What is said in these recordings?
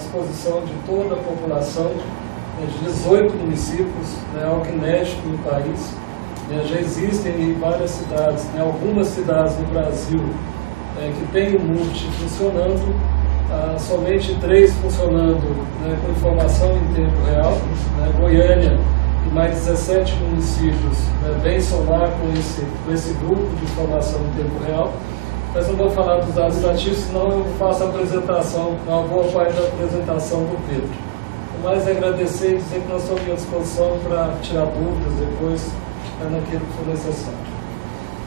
disposição de toda a população, de 18 municípios, algo inédito no país. Já existem em várias cidades, algumas cidades no Brasil que tem o MUVET funcionando, somente 3 funcionando com informação em tempo real. Goiânia e mais 17 municípios vêm somar com esse grupo de informação em tempo real. Mas não vou falar dos dados estatísticos, senão eu faço a apresentação, uma boa parte da apresentação do Pedro. O mais é agradecer e dizer que nós estamos à disposição para tirar dúvidas depois, naquilo que for necessário.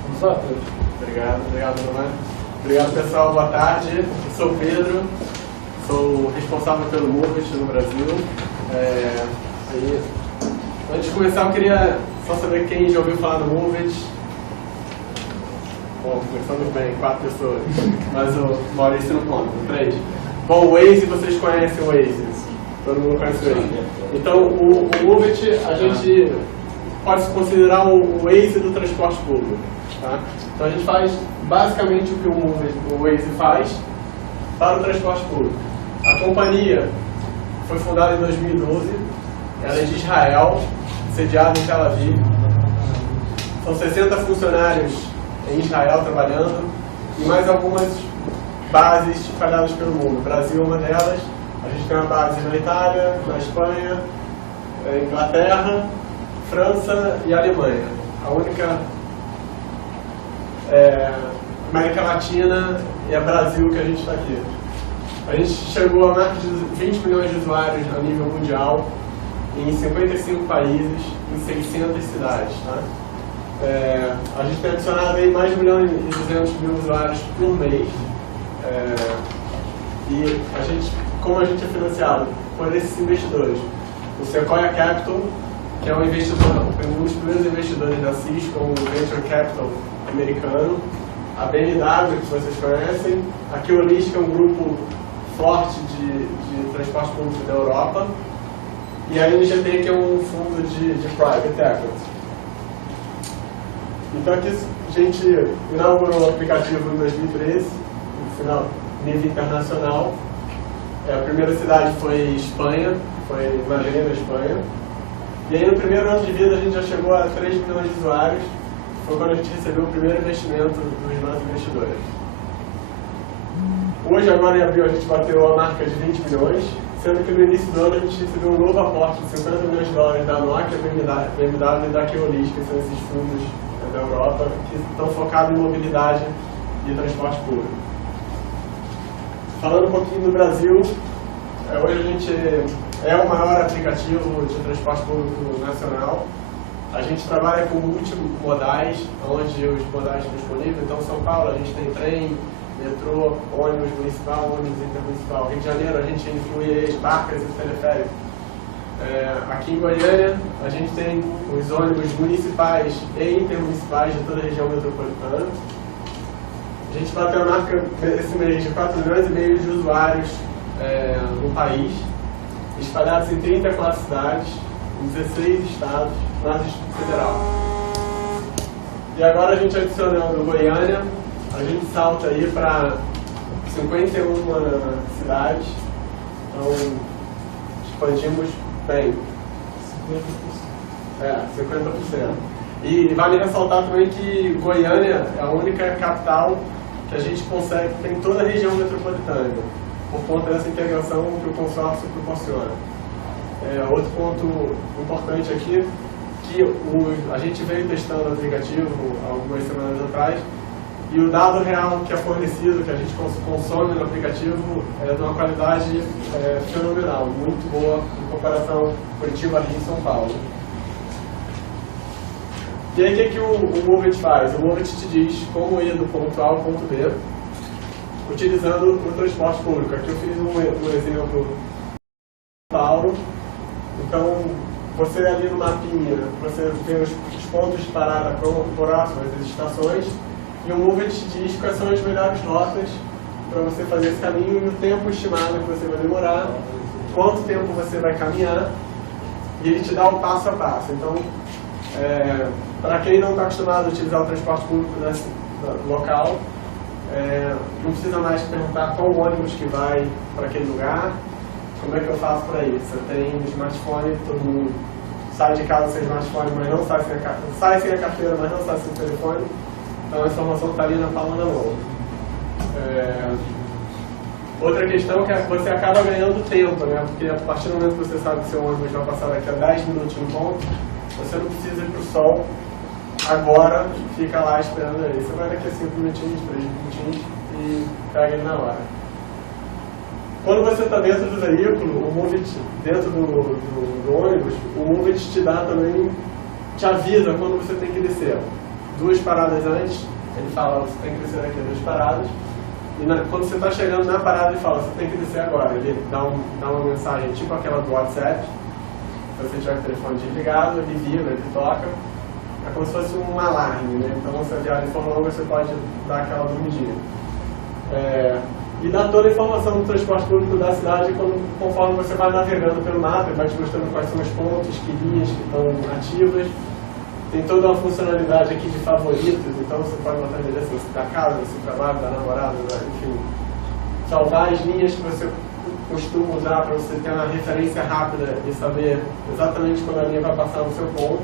Vamos lá, Pedro? Obrigado, Romano. Obrigado, pessoal. Boa tarde. Eu sou o Pedro, sou responsável pelo MUVET no Brasil. Antes de começar, eu queria só saber quem já ouviu falar do MUVET. Bom, começamos bem, 4 pessoas, mas o Maurício não conta, 3. Bom, o Waze, vocês conhecem o Waze? Todo mundo conhece o Waze. Então, o MUVET, a gente pode se considerar o Waze do transporte público. Tá? Então, a gente faz basicamente o que o Waze faz para o transporte público. A companhia foi fundada em 2012, ela é de Israel, sediada em Tel Aviv. São 60 funcionários em Israel trabalhando e mais algumas bases espalhadas pelo mundo. O Brasil é uma delas. A gente tem uma base na Itália, na Espanha, Inglaterra, França e Alemanha. A única América Latina é Brasil que a gente está aqui. A gente chegou a marca de 20 milhões de usuários a nível mundial em 55 países, em 600 cidades. Tá? A gente tem adicionado aí mais de 1 milhão e 200 mil usuários por mês. E como a gente é financiado por esses investidores? O Sequoia Capital, que é um dos primeiros investidores da Cisco, um Venture Capital americano. A BMW, que vocês conhecem. A Keolis, que é um grupo forte de transporte público da Europa. E a NGT, que é um fundo de private equity. Então aqui a gente inaugurou o aplicativo em 2013, no final, nível internacional. A primeira cidade foi Espanha, foi Madrid, na Espanha. E aí no primeiro ano de vida a gente já chegou a 3 milhões de usuários. Foi quando a gente recebeu o primeiro investimento dos nossos investidores. Hoje, agora em abril, a gente bateu a marca de 20 milhões, sendo que no início do ano a gente recebeu um novo aporte de 50 milhões de dólares da Nokia, BMW e da Keolis, que são esses fundos da Europa, que estão focados em mobilidade e transporte público. Falando um pouquinho do Brasil, hoje a gente é o maior aplicativo de transporte público nacional. A gente trabalha com multimodais, onde os modais estão disponíveis. Então, São Paulo, a gente tem trem, metrô, ônibus municipal, ônibus intermunicipal. Rio de Janeiro, a gente inclui as barcas e os teleféricos. Aqui em Goiânia, a gente tem os ônibus municipais e intermunicipais de toda a região metropolitana. A gente bateu a marca esse mês de 4 milhões e meio de usuários no país, espalhados em 34 cidades, em 16 estados, na Distrito Federal. E agora a gente adicionando Goiânia, a gente salta aí para 51 cidades, então expandimos bem. 50%. E vale ressaltar também que Goiânia é a única capital que a gente consegue, tem toda a região metropolitana, por conta dessa integração que o consórcio proporciona. Outro ponto importante aqui, que a gente veio testando o aplicativo algumas semanas atrás, e o dado real que é fornecido, que a gente consome no aplicativo, é de uma qualidade fenomenal, muito boa em comparação com Curitiba, Rio e São Paulo. E aí o que o MUVET faz? O MUVET te diz como ir do ponto A ao ponto B, utilizando o transporte público. Aqui eu fiz um exemplo de São Paulo. Então, você ali no mapinha, você vê os pontos de parada próximos das estações, e o MUVET te diz quais são as melhores rotas para você fazer esse caminho e o tempo estimado que você vai demorar, quanto tempo você vai caminhar, e ele te dá o passo a passo. Então, para quem não está acostumado a utilizar o transporte público local, não precisa mais perguntar qual ônibus que vai para aquele lugar, como é que eu faço para ir? Você tem um smartphone, todo mundo sai de casa sem smartphone, mas não sai sem a carteira, mas não sai sem o telefone. Então a informação está ali na palma da mão. Outra questão é que você acaba ganhando tempo, né? Porque a partir do momento que você sabe que seu ônibus vai passar daqui a 10 minutos no ponto, você não precisa ir para o sol agora, fica lá esperando ele. Você vai daqui a 5 minutinhos, 3 minutinhos e pega ele na hora. Quando você está dentro do veículo, o Move It, dentro do ônibus, o Move It te dá também, te avisa quando você tem que descer. 2 paradas antes, ele fala, você tem que descer daqui a 2 paradas. E quando você está chegando na parada, ele fala, você tem que descer agora. Ele dá uma mensagem tipo aquela do WhatsApp. Se você tiver com o telefone desligado, ele vibra, ele toca. É como se fosse um alarme, né? Então, se a viagem for longa, você pode dar aquela dormidinha. E dá toda a informação do transporte público da cidade conforme você vai navegando pelo mapa, ele vai te mostrando quais são os pontos, que linhas que estão ativas. Tem toda uma funcionalidade aqui de favoritos, então você pode botar na direção da casa, do seu trabalho, da namorada, enfim. Salvar as linhas que você costuma usar para você ter uma referência rápida e saber exatamente quando a linha vai passar no seu ponto.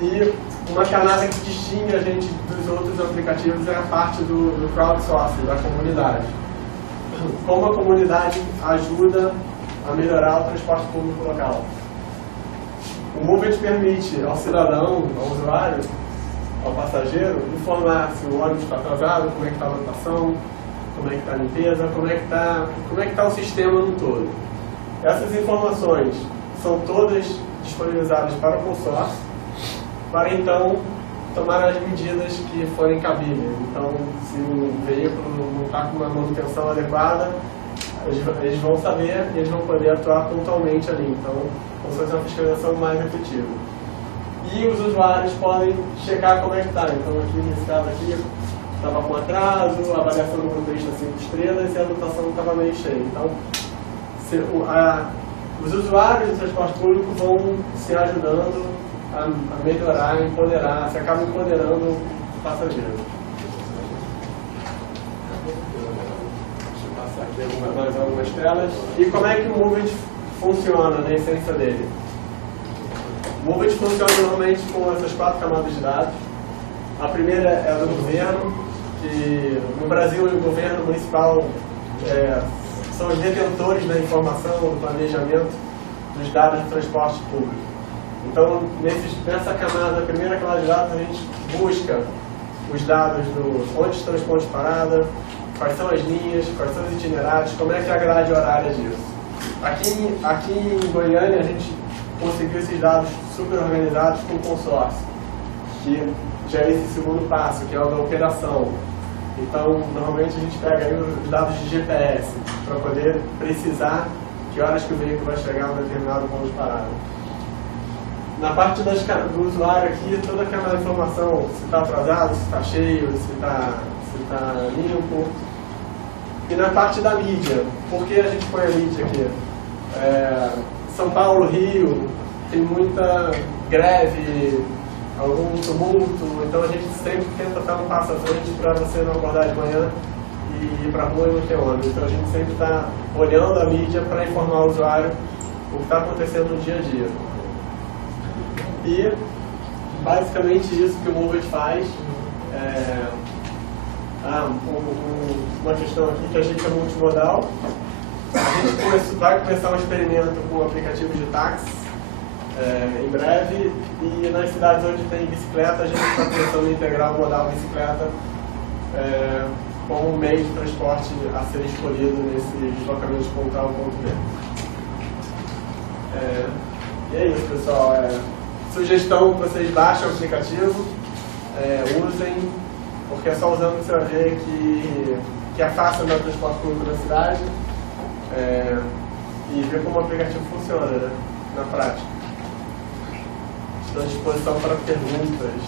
E uma camada que distingue a gente dos outros aplicativos é a parte do crowdsourcing, da comunidade. Como a comunidade ajuda a melhorar o transporte público local. O Move It permite ao cidadão, ao usuário, ao passageiro, informar se o ônibus está atrasado, como é que está a lotação, como é que está a limpeza, como é que está o sistema no todo. Essas informações são todas disponibilizadas para o consórcio, para então tomar as medidas que forem cabíveis. Então, se o veículo não está com uma manutenção adequada, eles vão saber e eles vão poder atuar pontualmente ali. Então, vamos fazer uma fiscalização mais efetiva. E os usuários podem checar como é que está. Então, aqui nesse caso aqui, estava com atraso, a avaliação do motorista 5 estrelas e a lotação estava meio cheia. Então, os usuários do transporte público vão se ajudando a melhorar, a empoderar, se acaba empoderando o passageiro. Deixa eu passar aqui mais algumas telas. E como é que o Move It funciona na essência dele? O Move It funciona normalmente com essas 4 camadas de dados. A primeira é do governo, que no Brasil o governo municipal são os detentores da informação, do planejamento dos dados do transporte público. Então, nessa camada, a primeira camada de dados, a gente busca os dados do onde estão os pontos de parada, quais são as linhas, quais são os itinerários, como é que é a grade horária disso. Aqui em Goiânia, a gente conseguiu esses dados super organizados com o consórcio, que já é esse segundo passo, que é o da operação. Então, normalmente a gente pega aí os dados de GPS, para poder precisar que horas que o veículo vai chegar a um determinado ponto de parada. Na parte do usuário aqui, toda aquela informação, se está atrasado, se está cheio, se está limpo. E na parte da mídia, por que a gente põe a mídia aqui? São Paulo, Rio, tem muita greve, algum tumulto, então a gente sempre tenta estar um passo à frente para você não acordar de manhã e ir para a rua e não ter ônibus. Então a gente sempre está olhando a mídia para informar o usuário o que está acontecendo no dia a dia. E basicamente isso que o Move It faz. Uma questão aqui que a gente é multimodal. A gente vai começar um experimento com o aplicativo de táxi em breve, e nas cidades onde tem bicicleta a gente está pensando em integrar o modal bicicleta como um meio de transporte a ser escolhido nesse deslocamento de ponto A ao ponto B. E é isso, pessoal. Sugestão que vocês baixem o aplicativo, usem, porque é só usando que você vai ver que é fácil andar no transporte público da cidade, e ver como o aplicativo funciona, né, na prática. Estou à disposição para perguntas.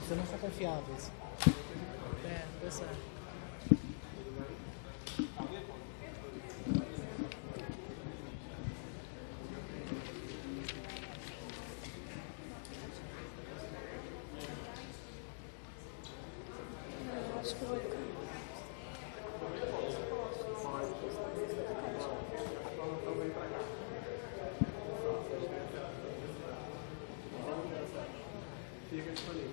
Você não está confiáveis. Pois é. disponível.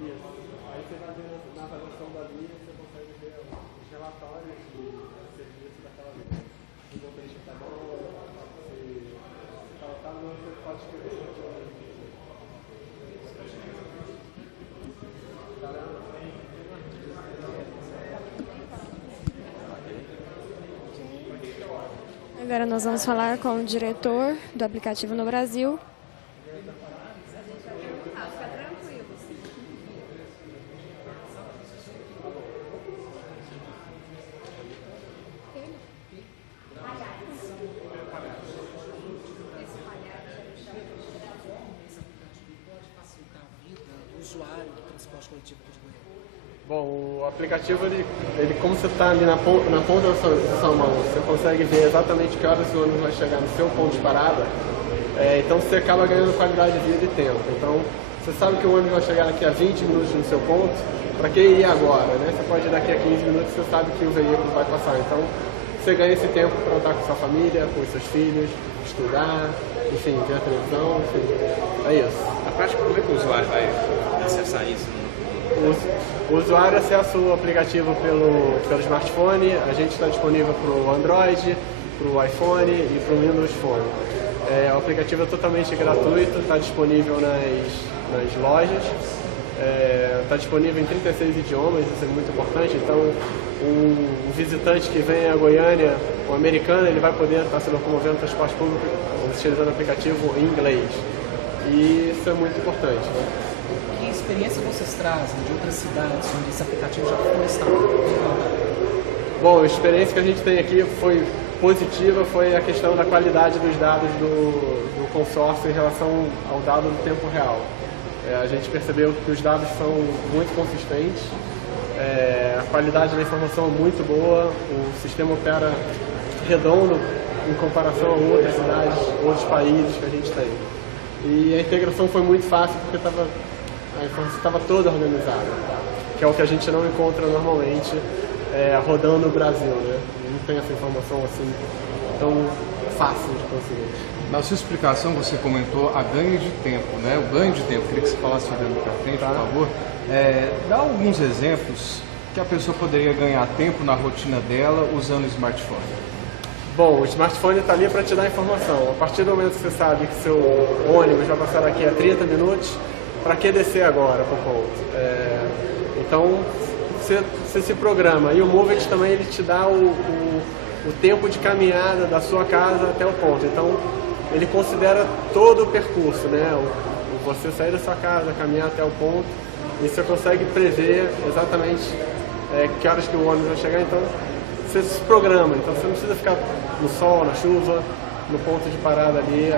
Isso. Aí você vai ver na avaliação da linha, você consegue ver os relatórios de serviço daquela linha. Se o motorista está bom, se está lotado, você pode escrever. Agora nós vamos falar com o diretor do aplicativo no Brasil. Bom, o aplicativo, ele como você está ali na ponta da sua mão, você consegue ver exatamente que horas o ônibus vai chegar no seu ponto de parada, então você acaba ganhando qualidade de vida e tempo. Então, você sabe que o ônibus vai chegar daqui a 20 minutos no seu ponto, para que ir agora, né? Você pode ir daqui a 15 minutos, você sabe que o veículo vai passar. Então, você ganha esse tempo para estar com sua família, com os seus filhos, estudar, enfim, ver a televisão, enfim, é isso. Na prática, como é que o usuário vai acessar isso? O usuário acessa o aplicativo pelo smartphone, a gente está disponível para o Android, para o iPhone e para o Windows Phone. O aplicativo é totalmente gratuito, está disponível nas lojas, está disponível em 36 idiomas, isso é muito importante, então um visitante que vem a Goiânia, um americano, ele vai poder estar se locomovendo no transporte público utilizando o aplicativo em inglês. E isso é muito importante, né? Que experiência vocês trazem de outras cidades onde esse aplicativo já foi instalado? Bom, a experiência que a gente tem aqui foi positiva, foi a questão da qualidade dos dados do consórcio em relação ao dado do tempo real. A gente percebeu que os dados são muito consistentes, a qualidade da informação é muito boa, o sistema opera redondo em comparação a outras cidades, outros países que a gente tem. E a integração foi muito fácil porque a informação estava toda organizada, que é o que a gente não encontra normalmente rodando no Brasil, né? Não tem essa informação assim tão fácil de conseguir. Na sua explicação você comentou a ganho de tempo, né? O ganho de tempo, queria que você falasse olhando para frente, por favor. Dá alguns exemplos que a pessoa poderia ganhar tempo na rotina dela usando o smartphone. Bom, o smartphone está ali para te dar informação. A partir do momento que você sabe que seu ônibus vai passar daqui a 30 minutos, para que descer agora para o ponto? Então, você se programa. E o Moveit também ele te dá o tempo de caminhada da sua casa até o ponto. Então, ele considera todo o percurso, né? Você sair da sua casa, caminhar até o ponto, e você consegue prever exatamente que horas que o ônibus vai chegar. Então, você se programa. Então, você não precisa ficar no sol, na chuva, no ponto de parada ali,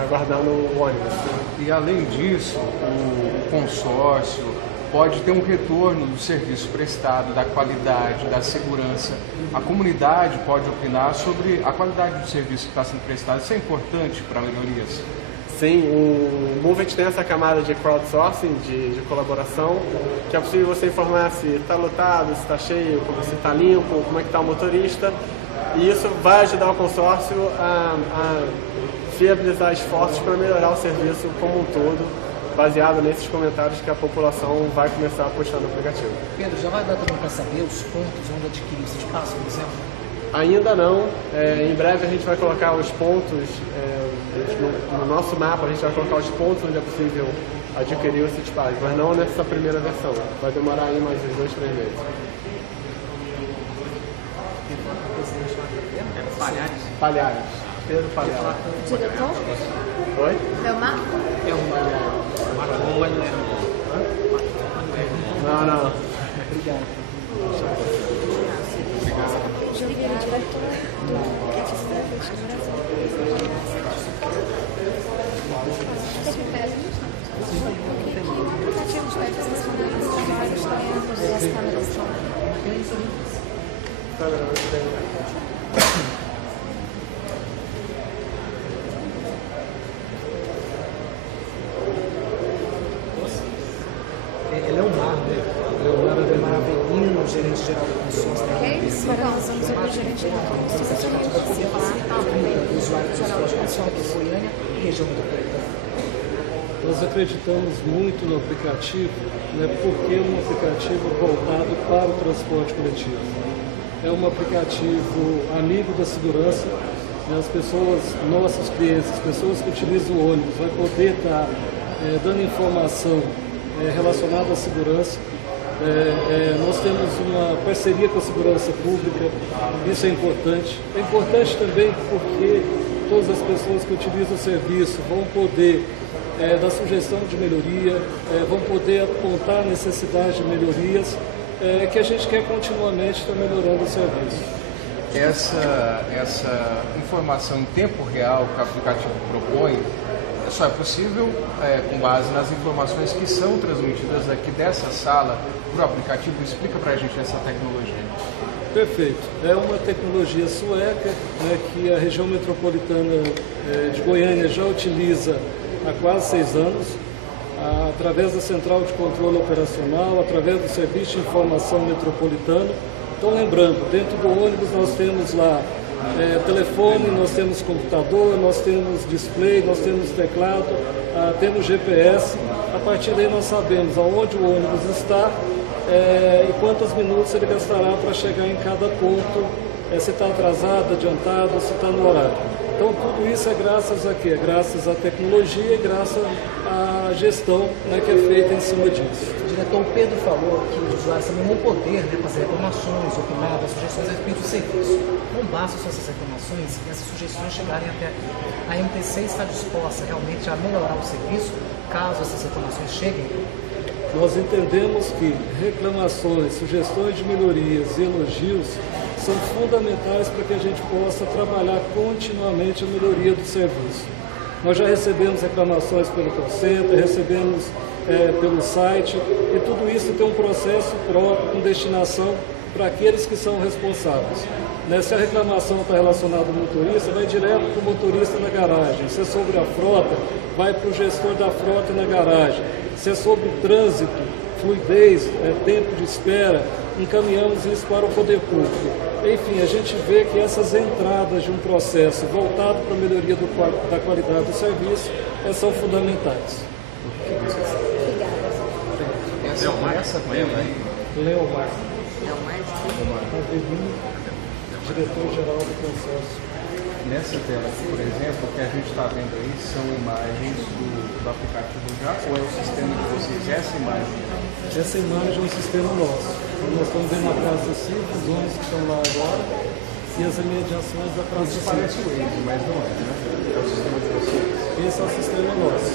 aguardando o ônibus. E além disso, o consórcio pode ter um retorno do serviço prestado, da qualidade, da segurança. A comunidade pode opinar sobre a qualidade do serviço que está sendo prestado. Isso é importante para melhorias? Sim, o Moveit tem essa camada de crowdsourcing, de colaboração, que é possível você informar se está lotado, se está cheio, se está limpo, como é que está o motorista. E isso vai ajudar o consórcio a viabilizar esforços para melhorar o serviço como um todo, baseado nesses comentários que a população vai começar a postar no aplicativo. Pedro, já vai dar também para saber os pontos onde adquirir esse espaço, por exemplo? Ainda não. Em breve a gente vai colocar os pontos, no nosso mapa a gente vai colocar os pontos onde é possível adquirir o CityPass, mas não nessa primeira versão. Vai demorar aí mais uns 2, 3 meses. Palhares. Pedro Palhares. Diretor? Oi? É o Marco? Não. Obrigado. Juliana, diretor do aplicativo no Brasil. O aplicativo vai fazer as câmeras as câmeras Ele é o Mar, né? Leonardo de Maravelino, gerente geral do consórcio. Agora nós vamos ver o gerente geral do consórcio. O usuário do transporte público aqui em Goiânia e região metropolitana. nós acreditamos muito no aplicativo, né, porque é um aplicativo voltado para o transporte coletivo. É um aplicativo amigo da segurança, né, as pessoas, nossos clientes, as pessoas que utilizam o ônibus, vai poder estar dando informação relacionada à segurança. Nós temos uma parceria com a segurança pública, isso é importante. É importante também porque todas as pessoas que utilizam o serviço vão poder dar sugestão de melhoria, vão poder apontar a necessidade de melhorias, que a gente quer continuamente estar melhorando o serviço. Essa informação em tempo real que o aplicativo propõe só é possível com base nas informações que são transmitidas aqui dessa sala para o aplicativo. Explica para a gente essa tecnologia. Perfeito. É uma tecnologia sueca, né, que a região metropolitana de Goiânia já utiliza há quase 6 anos, através da Central de Controle Operacional, através do Serviço de Informação Metropolitano. Então, lembrando, dentro do ônibus nós temos lá telefone, nós temos computador, nós temos display, nós temos teclado, temos GPS. A partir daí nós sabemos aonde o ônibus está e quantos minutos ele gastará para chegar em cada ponto, se está atrasado, adiantado, se está no horário. Então tudo isso é graças a quê? Graças à tecnologia e graças à gestão, né, que é feita em cima disso. O diretor Pedro falou que os usuários também vão poder, né, fazer reclamações, opinar, dar sugestões a respeito do serviço. Não basta só essas reclamações e essas sugestões chegarem até aqui. A MTC está disposta realmente a melhorar o serviço, caso essas reclamações cheguem? Nós entendemos que reclamações, sugestões de melhorias e elogios são fundamentais para que a gente possa trabalhar continuamente a melhoria do serviço. Nós já recebemos reclamações pelo call center, recebemos pelo site, e tudo isso tem um processo próprio com destinação para aqueles que são responsáveis. Se a reclamação está relacionada ao motorista, vai direto para o motorista na garagem. Se é sobre a frota, vai para o gestor da frota na garagem. Se é sobre trânsito, fluidez, tempo de espera, encaminhamos isso para o poder público. Enfim, a gente vê que essas entradas de um processo voltado para a melhoria da qualidade do serviço são fundamentais. Leomar. Diretor-geral do consórcio. Nessa tela aqui, por exemplo, o que a gente está vendo aí são imagens do aplicativo já, ou é o sistema de vocês? Essa imagem? Essa imagem é um sistema nosso. Nós estamos vendo a Praça Cívica, os ônibus que estão lá agora, e as imediações da Praça Cívica. Parece o Waze, mas não é, né? É o sistema de vocês. Esse é o sistema nosso.